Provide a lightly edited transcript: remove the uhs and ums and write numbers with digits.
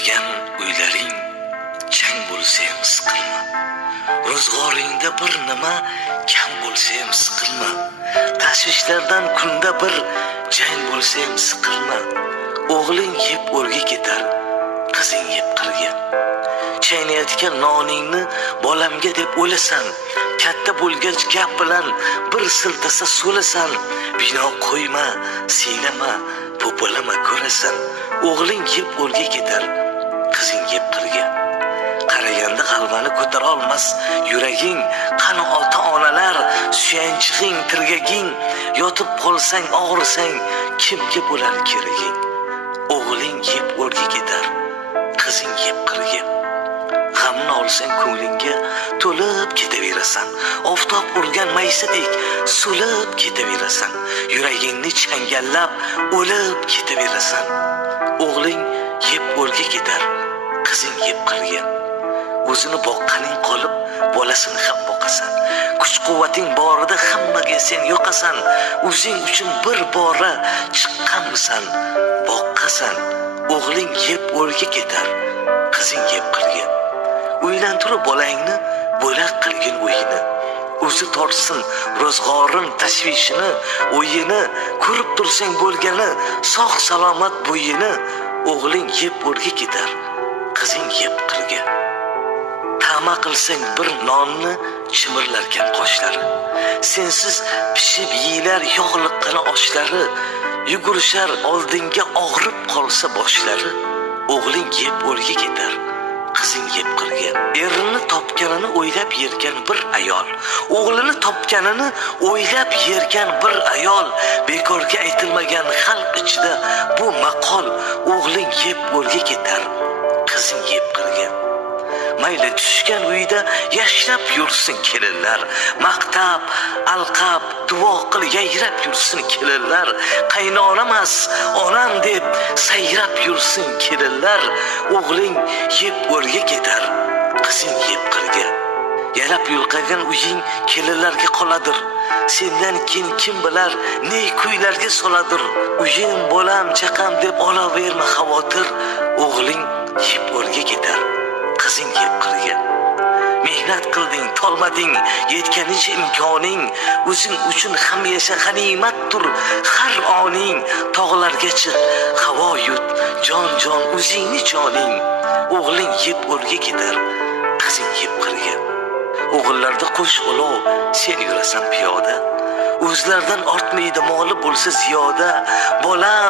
Yurmagan uylaring chang bo'lsa ham siqilma. Ro'zg'oringda bir nima kam bo'lsa ham siqilma. Tashvishlardan kunda bir jang bo'lsa ham siqilma. O'g'ling yeb o'rga ketar, qizing yeb qirga. Chaynayotgan noningni bolamga deb o'lasan. Katta bo'lgach gap bilan bir siltasa so'lasan. Bino qo'yma, siylama, po'polama ko'rasan. O'g'ling yeb o'rga ketar, qizing yeb qirga. Qaraganda qalbani ko'tara olmas yuraging, qani ota-onalar, suyanchig'ing, tirgaging. Yotib qolsang, og'risang, kimga bo'lar keraging? O'g'ling yeb o'rga ketar, qizing yeb qirga. G'amni olsang ko'nglingga to'lib ketaverasan. Oftob urgan maysadek so'lib ketaverasan. Yuragingni changallab o'lib ketaverasan. O'g'ling yeb o'rga ketar, qizing yeb qirga. O'zini boqqaning qolib, bolasini ham boqasan. Kuch-quvvating borida hammaga sen yo'qasan. O'zing uchun bir bora chiqqanmisan, boqqasan. O'g'ling yeb o'rga ketar, qizing yeb qirga. Uylantirib bolangni bo'lak qilgin o'yini. O'zi tortsin ro'zg'orin tashvishini, o'yini. Ko'rib tursang bo'lgani sog' salomat bo'yini. O'g'ling yeb o'rga ketar, qizing yeb qirga. Ta'ma qilsang bir nonni chimirlarkan qoshlari. Sensiz pishib yeyilar yog'liqqina oshlari. Yugurishar oldinga og'rib qolsa boshlari. O'g'ling yeb o'rga ketar, qizing yeb qirga. Erini topganini o'ylab yergan bir ayol, o'g'lini topganini o'ylab yergan bir ayol. Bekorga aytilmagan xalq ichida bu maqol. O'g'ling yeb o'rga ketar, qizing yeb qirga. Mayli tushgan uyda yashlab yursin kelinlar. Maqtab, alqab, duo qil yayrab yursin kelinlar. Qaynonamas, onam deb sayrab yursin kelinlar. O'g'ling yeb o'rga ketar, qizing yeb qirga. Yalab yulqagan uying kelinlarga qoladir. Sendan keyin kim bilar ne kuylarga soladir. Uyim, bolam, chaqam deb olaverma xavotir. O'g'ling yeb o'rga ketar, qizing yeb qirga. Mehnat qilding, tolmading, yetganicha imkoning. O'zing uchun ham yasha, g'animatdir har oning. Tog'larga chiq, havo yut, jon o'zingni joning. O'g'ling yeb o'rga ketar, qizing yeb qirga. O'g'illarda qo'sh ulov, sen yurasan piyoda. O'zlaridan ortmaydi, moli bo'lsa ziyoda. Bolam